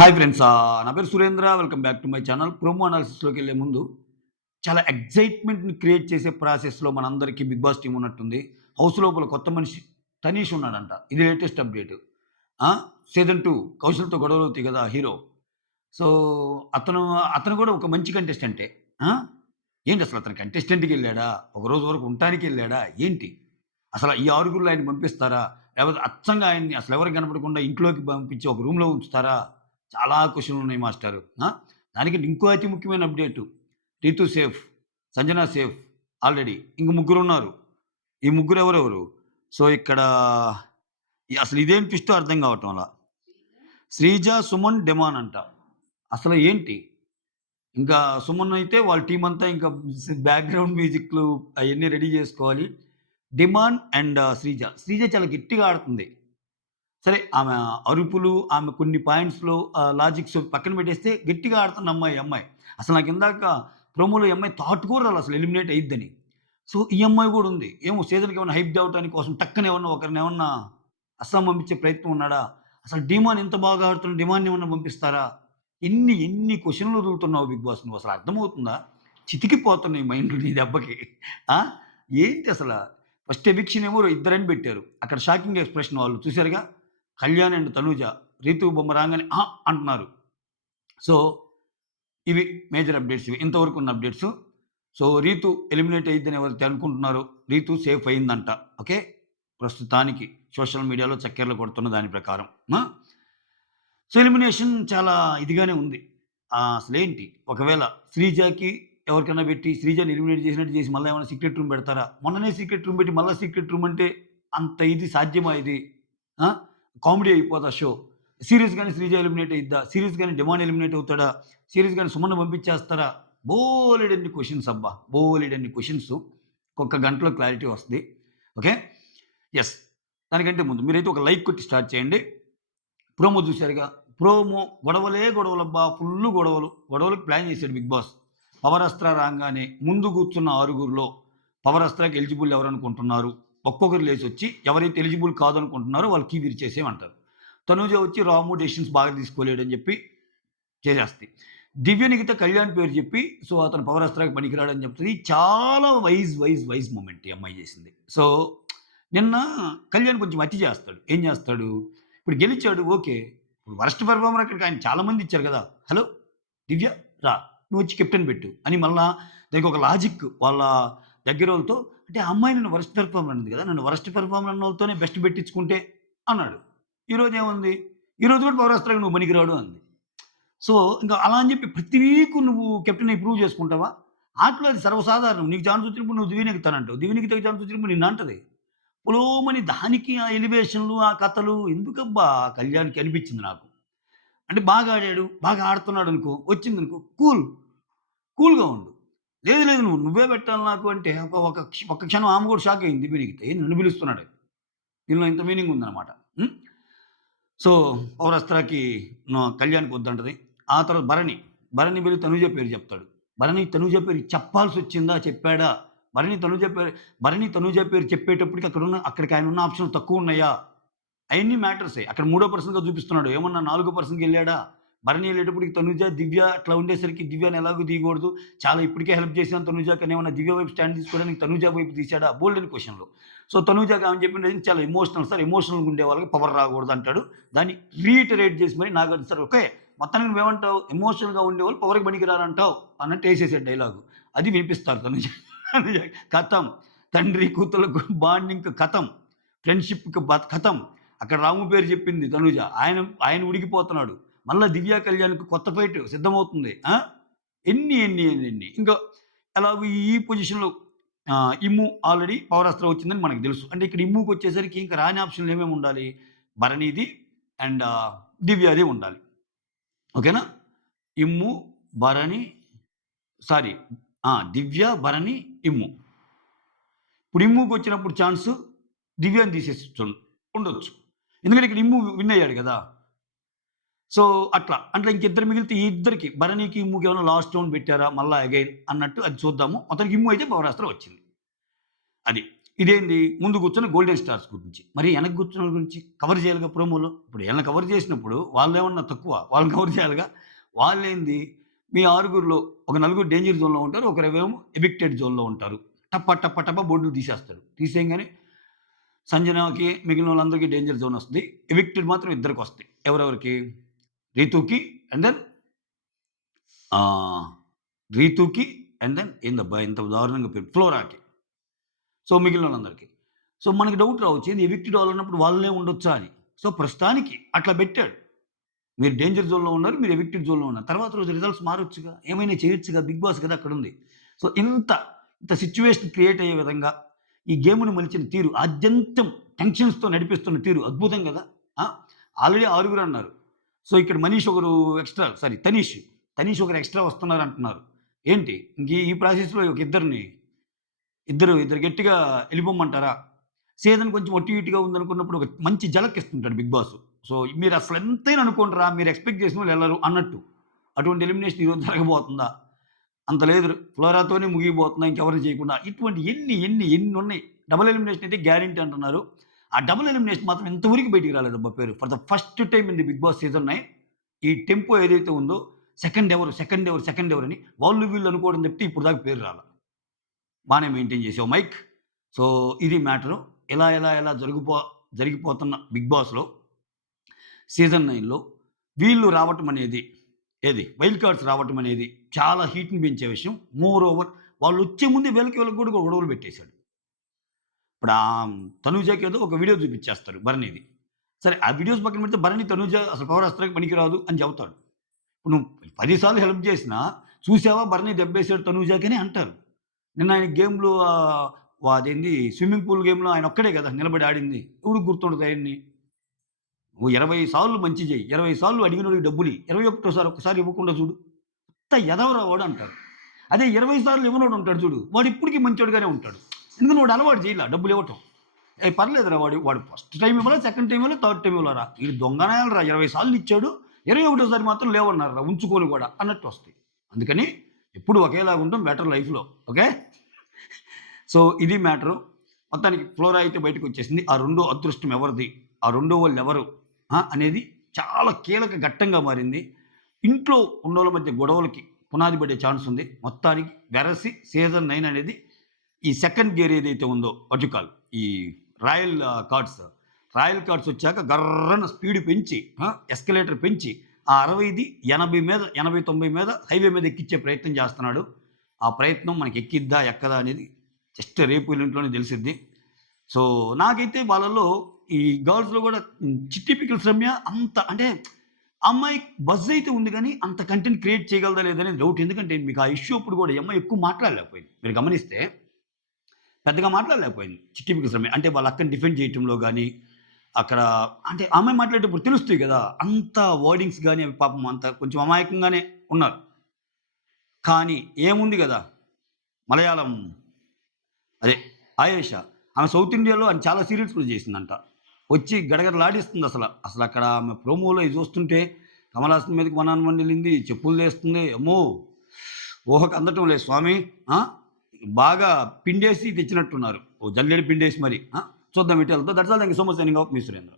Hi friends. నా పేరు Surendra. Welcome back to my channel. Promo అనాలిసిస్‌లోకి వెళ్ళే ముందు చాలా ఎక్సైట్‌మెంట్‌ని క్రియేట్ చేసే ప్రాసెస్‌లో మనందరికీ 'బిగ్ బాస్' టీమ్ ఉన్నట్టుంది. హౌస్ లోపల కొత్త మనిషి తనీష్ ఉన్నాడంట. ఇది లేటెస్ట్ అప్డేట్. ఆ! సీజన్ 2 కౌశల్‌తో గొడవలవుతాయి గదా! హీరో. సో, అతను అతను కూడా ఒక మంచి కంటెస్టెంటే. ఆ! ఏంటసలు అతను కంటెస్టెంట్‌కెళ్ళాడా? ఒకరోజు వరకు ఉండటానికెళ్ళాడా? ఏంటి? అసల ఈ ఆరుగురిలో ఆయన్ని పంపిస్తారా? లేకపోతే అచ్చంగా ఆయన్ని అసలెవరికీ కనపడకుండా ఇంట్లోకి పంపించి ఒక రూమ్‌లో ఉంచుతారా? చాలా క్వెషన్‌లున్నాయి మాస్టారు. దానికంటే ఇంకో అతి ముఖ్యమైన update. 'Ritu safe', 'Sanjana safe' already. ఇంక ముగ్గురున్నారు. ఈ ముగ్గురు ఎవరెవరు? సో, ఇక్కడ అసలు ఇదేం ట్విస్టో అర్థం కావటంలా. 'శ్రీజ', 'సుమన్', 'డెమాన్' అంట. అసలు ఏంటి? ఇంకా 'సుమన్' అయితే వాళ్ళ టీమ్ అంతా ఇంకా బ్యాక్‌గ్రౌండ్ మ్యూజిక్‌లు అయన్నీ రెడీ జేసుకోవాలి. 'డిమాన్' అండ్ 'శ్రీజ'. 'శ్రీజ' చాలా గట్టిగా ఆడుతుంది. సరే ఆమె అరుపులు, ఆమె కొన్ని పాయింట్స్‌లో లాజిక్స్ పక్కన పెట్టేస్తే గట్టిగా ఆడుతున్న అమ్మాయి, ఈ అమ్మాయి. అసలు నాకిందాక ప్రోమోలో ఈ అమ్మాయి థాట్ కూడా రాలే అసలు ఎలిమినేట్ అయ్యిద్దని. సో, ఈ అమ్మాయి గూడా ఉంది. ఏమో సీజన్‌కి ఏమన్నా హైప్ తేవటానికి కోసం టక్కన ఏమన్నా ఒకరినేమన్నా అస్సాం పంపించే ప్రయత్నం ఉన్నాడా? అసలు 'డీమాన్' ఇంత బాగా ఆడుతున్న 'డీమాన్‌ని ఏమన్నా పంపిస్తారా? ఎన్ని క్వెషన్‌లు వదులుతున్నావు 'బిగ్ బాస్' నువ్వు అసలు అర్థమవుతుందా? చితికిపోతున్నాయి మైండ్‌లు నీ దెబ్బకి. ఆ! ఏంటి అసల? ఫస్ట్ ఎవిక్షన్ ఏమో ఇద్దరని పెట్టారు. అక్కడ షాకింగ్ ఎక్స్‌ప్రెషన్ వాళ్ళు చూసారుగా? కళ్యాణ్ అండ్ తనూజ. రీతు బొమ్మ రాంగానే అంటున్నారు. సో, ఇవి మేజర్ అప్డేట్స్ ఇవి. ఇంతవరకు ఉన్న అప్డేట్సు. సో, రీతు ఎలిమినేట్ అయ్యిద్దని ఎవరైతే అనుకుంటున్నారో, రీతు సేఫ్ అయిందంట. ఓకే. ప్రస్తుతానికి సోషల్ మీడియాలో చక్కెర్లు కొడుతున్న దాని ప్రకారం. ఆ! సో, ఎలిమినేషన్ చాలా ఇదిగానే ఉంది. అసలేంటి ఒకవేళ శ్రీజకి ఎవరికైనా పెట్టి శ్రీజని ఎలిమినేట్ చేసినట్టు చేసి మళ్ళా ఏమైనా సీక్రెట్ రూమ్ పెడతారా? మొన్ననే సీక్రెట్ రూమ్ పెట్టి మళ్ళా సీక్రెట్ రూమ్ అంటే అంత ఇది సాధ్యమా ఇది? ఆ! కామెడీ అయిపోదా షో? సీరియస్‌గానే శ్రీజ ఎలిమినేట్ అయ్యిద్దా? సీరియస్‌గానే డిమాండ్ ఎలిమినేట్ అవుతాడా? సీరియస్‌గానే సుమన్‌ని పంపించేస్తారా? బోలెడన్ని క్వెషన్స్ అబ్బా! బోలెడన్ని క్వెషన్స్. ఒక్క గంటలో క్లారిటీ వస్తది. ఓకే. యెస్. దానికంటే ముందు మీరైతే ఒక లైక్ కొట్టి స్టార్ట్ చేయండి. ప్రోమో చూసారుగా. ప్రోమో గొడవలే గొడవలబ్బా! ఫుల్లు గొడవలు. గొడవలకి ప్లాన్ చేసాడు 'బిగ్ బాస్.' పవర్ అస్త్ర రాంగానే ముందు కూర్చున్న ఆరుగురిలో పవర్ అస్త్రాకి ఎలిజిబుల్ ఎవరనుకుంటున్నారు? ఒక్కొక్కరు లేసొచ్చి ఎవరైతే ఎలిజిబుల్ కాదనుకుంటున్నారో వాళ్ళు కీ విరిచేసేయమంటారు. తనూజ వచ్చి రాము డెసిషన్స్ బాగా తీసుకోలేడని చెప్పి చేసేస్తది. దివ్య నిఖిత కళ్యాణ్ పేరు చెప్పి సో, అతను పవర్ అస్త్రాకి పనికిరాడని చెప్తది. చాలా వైస్ మూమెంట్ ఈ అమ్మాయి చేసింది. సో, నిన్న కళ్యాణ్ కొంచెం అతి చేస్తాడు. ఏం చేస్తాడు? ఇప్పుడు గెలిచాడు ఓకే. ఇప్పుడు వరస్ట్ పెర్ఫార్మర్ అక్కడికి ఆయన చాలా మంది ఇచ్చారు కదా! హలో! దివ్య రా! నువ్వొచ్చి కెప్టెన్ పెట్టు అని మళ్ళా దానికి ఒక లాజిక్ వాళ్ళ దగ్గరోళ్ళతో అంటే ఆ అమ్మాయి నన్ను వరస్ట్ పెర్ఫార్మర్ అన్నది కదా! నన్ను వరస్ట్ పెర్ఫార్మర్ అన్నోళ్ళతోనే బెస్ట్ పెట్టించుకుంటే అన్నాడు. ఈరోజు ఏముంది? ఈరోజు కూడా పవర్ అస్త్రాకి నువ్వు పనికిరాడు అంది. సో, ఇంకా అలా అని చెప్పి ప్రతి వీకు నువ్వు కెప్టెన్ అయి ప్రూవ్ చేసుకుంటావా? ఆటలో అది సర్వసాధారణం. నీకు ఛాన్స్ వచ్చినప్పుడు నువ్వు దివినెక్కుతానంటావు. దివినెక్కితే ఛాన్స్ వచ్చినప్పుడు నిన్నంటది. పొలోమని దానికి ఆ ఎలివేషన్‌లు, ఆ కథలు ఎందుకబ్బా కళ్యాణ్‌కి అనిపించింది నాకు. అంటే బాగా ఆడాడు, బాగా ఆడుతున్నాడనుకో, వచ్చిందనుకో కూల్‌గా ఉండు. లేదు నువ్వే పెట్టాలి నాకు అంటే ఒక్క క్షణం ఆమె కూడా షాక్ అయింది దివ్యనికిత. ఏంది నన్ను పిలుస్తున్నాడు. దీనిలో ఇంత మీనింగ్ ఉందన్నమాట. హ్మ్. సో, పౌరస్త్రాకి కళ్యాణ్‌కి వద్దంటది. ఆ తర్వాత భరణి వెళ్లి తనూజ పేరు చెప్తాడు. భరణి, తనూజ పేరు చెప్పాల్సొచ్చిందా? చెప్పాడా? భరణి, తనూజ పేరు చెప్పేటప్పటికి అక్కడికి ఆయనున్న ఆప్షన్‌లు తక్కువున్నాయా? అయన్నీ మ్యాటర్సే. అక్కడ మూడో పర్సన్‌గా చూపిస్తున్నాడు. ఏమన్నా నాలుగో పర్సన్‌కెళ్ళాడా? భరణి ఎళ్ళేటప్పటికి తనుజ, దివ్య అట్లా ఉండేసరికి దివ్యని ఎలాగో తీయకూడదు. చాలా ఇప్పటికే హెల్ప్ చేసిన తనుజ కానీ ఏమన్నా దివ్య వైపు స్టాండ్ తీసుకోవడానికి తనుజ వైపు తీసాడా? బోలెడన్ని క్వెషన్‌లు. సో, తనుజకి ఆమె చెప్పిన రీజన్ చాలా ఎమోషనల్ సార్. ఎమోషనల్‌గా ఉండే వాళ్ళకి పవర్ రాకూడదు అంటాడు. దాన్ని రీఇటరేట్ చేసి మరి నాగార్జున సార్ ఓకే. మొత్తానికి నువ్వేమంటావు? ఎమోషనల్‌గా ఉండేవాళ్ళు పవర్‌కి పనికిరారంటావు అన్నట్టు ఏసేసాడు డైలాగు. అది వినిపిస్తారు తనుజ. ఖతం. తండ్రి కూతుర్లకు బాండింగ్ ఖతం. ఫ్రెండ్‌షిప్‌కి ఖతం. అక్కడ రాము పేరు చెప్పింది తనూజ. ఆయన ఉడికిపోతున్నాడు. మళ్ళా దివ్య కళ్యాణ్‌కి కొత్త ఫైట్ సిద్ధమవుతుంది. ఎన్ని. ఇంకా ఎలాగో ఈ పొజిషన్‌లో ఇమ్ము ఆల్రెడీ పవరాస్త్రం వచ్చిందని మనకు తెలుసు. అంటే ఇక్కడ ఇమ్ముకొచ్చేసరికి ఇంకా రాని ఆప్షన్‌లు ఏమేమి ఉండాలి? భరణిది అండ్ దివ్యది ఉండాలి. ఓకేనా? ఇమ్ము, భరణి సారీ దివ్య, భరణి, ఇమ్ము. ఇప్పుడు ఇమ్ముకొచ్చినప్పుడు ఛాన్సు దివ్యని తీసేసి ఉండొచ్చు. ఎందుకంటే ఇక్కడ ఇమ్ము విన్ అయ్యాడు గదా! సో, అట్లా ఇంకిద్దరు మిగిలితే ఈ ఇద్దరికి భరణికి, ఇమ్ముకి ఏమైనా లాస్ట్ రౌండ్ పెట్టారా మళ్ళా అగైన్ అన్నట్టు అది చూద్దాము. మొత్తానికి ఇమ్ము అయితే బ్రహ్మాస్త్రం వచ్చింది. అది. ఇదేంది ముందు కూర్చొని గోల్డెన్ స్టార్స్ గురించి. మరి వెనక కూర్చున్న వాళ్ళ గురించి కవర్ చేయాలిగా ప్రోమోలో. ఇప్పుడు ఈళ్ళని కవర్ చేసినప్పుడు వాళ్ళేమన్నా తక్కువ? వాళ్ళని కవర్ చేయాలిగా. వాళ్ళేంది మీ ఆరుగురిలో ఒక నలుగురు డేంజర్ జోన్‌లో ఉంటారు. ఒకరేమో ఎవిక్టెడ్ జోన్‌లో ఉంటారు. టప టప టప బోర్డులు తీసేస్తాడు. తీసేయంగానే సంజనకి మిగిలినోళ్ళందరికీ డేంజర్ జోన్ వస్తది. ఎవిక్టెడ్ మాత్రం ఇద్దరికొస్తాయి. ఎవరెవరికి? రీతూకి అండ్ దెన్ ఆహ్, రీతూకి అండ్ దెన్ ఏందబ్బా! ఇంత దారుణంగా పేరు ఫ్లోరాకి. సో, మిగిలినోళ్ళందరికీ. సో, మనకి డౌట్ రావచ్చు. ఏంది ఎవిక్టెడ్ వాళ్ళన్నప్పుడు వాళ్ళనే ఉండొచ్చా అని. సో, ప్రస్తుతానికి అట్లా పెట్టాడు. మీరు డేంజర్ జోన్‌లో ఉన్నారు. మీరు ఎవిక్టెడ్ జోన్‌లో ఉన్నారు. తర్వాత రోజు రిజల్ట్స్ మారొచ్చుగా. ఏమైనా చేయొచ్చుగా. బిగ్ బాస్ కదా అక్కడుంది. సో, ఇంత సిట్యుయేషన్ క్రియేట్ అయ్యే విధంగా ఈ గేమ్‌ని మలిచిన తీరు, ఆద్యంతం టెన్షన్స్‌తో నడిపిస్తున్న తీరు అద్భుతం గదా! ఆ! ఆల్రెడీ ఆరుగురన్నారు. సో, ఇక్కడ మనీష్ ఒకరు ఎక్స్‌ట్రా సారీ తనీష్. తనీష్ ఒకరు ఎక్స్‌ట్రా వస్తున్నారంటున్నారు. ఏంటి? ఇంక ఈ ప్రాసెస్‌లో ఒక ఇద్దరు గట్టిగా ఎళ్ళిపోమంటారా? సీజన్ కొంచెం అటు ఇటుగా ఉందనుకున్నప్పుడు ఒక మంచి ఝలకిస్తుంటాడు బిగ్ బాస్. సో, మీరసలు ఎంతైనా అనుకోండిరా మీరు ఎక్స్‌పెక్ట్ చేసిన వాళ్ళు ఎళ్లరు అన్నట్టు. అటువంటి ఎలిమినేషన్ ఈరోజు జరగబోతుందా? అంత లేదు. ఫ్లోరాతోనే ముగియబోతుందా ఇంకెవరిని చేయకుండా. ఇటువంటి ఎన్నున్నాయి. డబుల్ ఎలిమినేషన్ అయితే గ్యారంటీ అంటున్నారు. ఆ డబుల్ ఎలిమినేషన్ మాత్రం ఇంతవరకు బయటికి రాలేదబ్బా పేరు. For the first time in the Bigg Boss season 9 ఈ టెంపో ఏదైతే ఉందో సెకండ్ ఎవరు అని వాళ్ళు వీళ్ళు అనుకోవడం తప్పితే ఇప్పుడు దాకా పేరు రాలా. బానే మెయింటైన్ చేసావు మైక్. సో, ఇది మ్యాటరు. ఎలా జరిగిపోతున్న బిగ్ బాస్‌లో సీజన్ 9లో వీళ్ళు రావటం అనేది వైల్డ్ కార్డ్స్ రావటం అనేది చాలా హీట్‌ని పెంచే విషయం. మోర్ ఓవర్ వాళ్ళొచ్చే ముందే వీళ్ళకి కూడా గొడవలు పెట్టేసాడు. ఇప్పుడు తనూజకి ఏదో ఒక వీడియో చూపించేస్తారు భరణిది. సరే ఆ వీడియోస్ పక్కన పెడితే భరణి, తనూజ అసలు పవర్ అస్త్రానికి పనికిరాదు అని చెబుతాడు. ఇప్పుడు నువ్వు 10 సార్లు హెల్ప్ చేసినా చూసావా భరణి దెబ్బేసాడు తనూజకి అని అంటారు. నిన్న ఆయన గేమ్‌లో అదేంది స్విమ్మింగ్ పూల్ గేమ్‌లో ఆయన ఒక్కడే కదా నిలబడి ఆడింది. ఎవడికి గుర్తుండదు అయన్నీ. నువ్వు 20 సార్లు మంచి చెయ్యి. 20 సార్లు అడిగినోడికి డబ్బులియి. 21 ఒక్కసారి ఇవ్వకుండా చూడు. "ఇంత ఎదవరా వాడు" అంటారు. అదే 20 సార్లు ఇవ్వనోడు ఉంటాడు చూడు. వాడు ఇప్పటికి మంచోడుగానే ఉంటాడు. ఎందుకంటే వాడు అలవాటు చేయలా డబ్బులు ఇవ్వటం. పర్లేదురా వాడు ఫస్ట్ టైమ్ ఇవ్వలా, సెకండ్ టైమ్ ఇవ్వలా, థర్డ్ టైమ్ ఇవ్వలారా. ఈడు దొంగనాయాలురా 20 సార్లు ఇచ్చాడు. 21 మాత్రం లేవన్నారురా ఉంచుకోను కూడా అన్నట్టు వస్తాయి. అందుకని ఎప్పుడు ఒకేలాగా ఉండటం బెటర్ లైఫ్‌లో. ఓకే. సో, ఇది మ్యాటరు. మొత్తానికి ఫ్లోరా అయితే బయటకొచ్చేసింది. ఆ రెండో అదృష్టం ఎవరిది? ఆ రెండో వాళ్ళెవరు? అనేది చాలా కీలక ఘట్టంగా మారింది. ఇంట్లో ఉన్నోళ్ళ మధ్య గొడవలకి పునాది పడే ఛాన్స్ ఉంది. మొత్తానికి వెరసి సీజన్ 9 అనేది ఈ సెకండ్ గేర్ ఏదైతే ఉందో వాట్ యూ కాల్ ఈ రాయల్ రాయల్ కార్డ్స్ వచ్చాక గర్రన స్పీడ్ పెంచి ఎస్కలేటర్ పెంచి ఆ 60ది 80 మీద 80, 90 మీద హైవే మీద ఎక్కించే ప్రయత్నం చేస్తున్నాడు. ఆ ప్రయత్నం మనకి ఎక్కిద్దా? ఎక్కదా? అనేది జస్ట్ రేపు ఎల్లుండిలోనే తెలిసిద్ది. సో, నాకైతే వాళ్ళలో ఈ గర్ల్స్‌లో కూడా చిట్టి పికిల్స్ రమ్య అంత అంటే ఆ అమ్మాయి బజ్ అయితే ఉంది గానీ, అంత కంటెంట్ క్రియేట్ చేయగలదా లేదనేది డౌట్. ఎందుకంటే మీకు ఆ ఇష్యూ అప్పుడు కూడా ఈ అమ్మాయి ఎక్కువ మాట్లాడలేకపోయింది. మీరు గమనిస్తే పెద్దగా మాట్లాడలేకపోయింది చిట్టి పికిల్స్ రమ్య. అంటే వాళ్ళ అక్కని డిఫెండ్ చేయటంలో గానీ, అక్కడ అంటే ఆ అమ్మాయి మాట్లాడేటప్పుడు తెలుస్తాయి గదా! అంత వర్డింగ్స్ గానీ అవి పాపం అంత కొంచెం అమాయకంగానే ఉన్నారు. కానీ ఏముంది గదా! మలయాళం అదే ఆయేషా. ఆమె సౌత్ ఇండియాలో అని చాలా సీరియల్స్ కూడా చేసిందంట. వచ్చి గడగడలాడిస్తుందసల. అసలక్కడ ఆమె ప్రోమోలో ఇవి చూస్తుంటే కమల్ హాసన్ మీదకి వన్ ఆన్ వన్ ఎళ్ళింది. చెప్పులు తీస్తుంది. అమ్మో! ఊహకు అందటం లేదు స్వామి. ఆ! బాగా పిండేసి తెచ్చినట్టున్నారు. ఓ జల్లెడ పిండేసి మరి. చూద్దాం ఎటెళ్తదో. That's all. Thank you so much. Signing off మీ సురేంద్ర.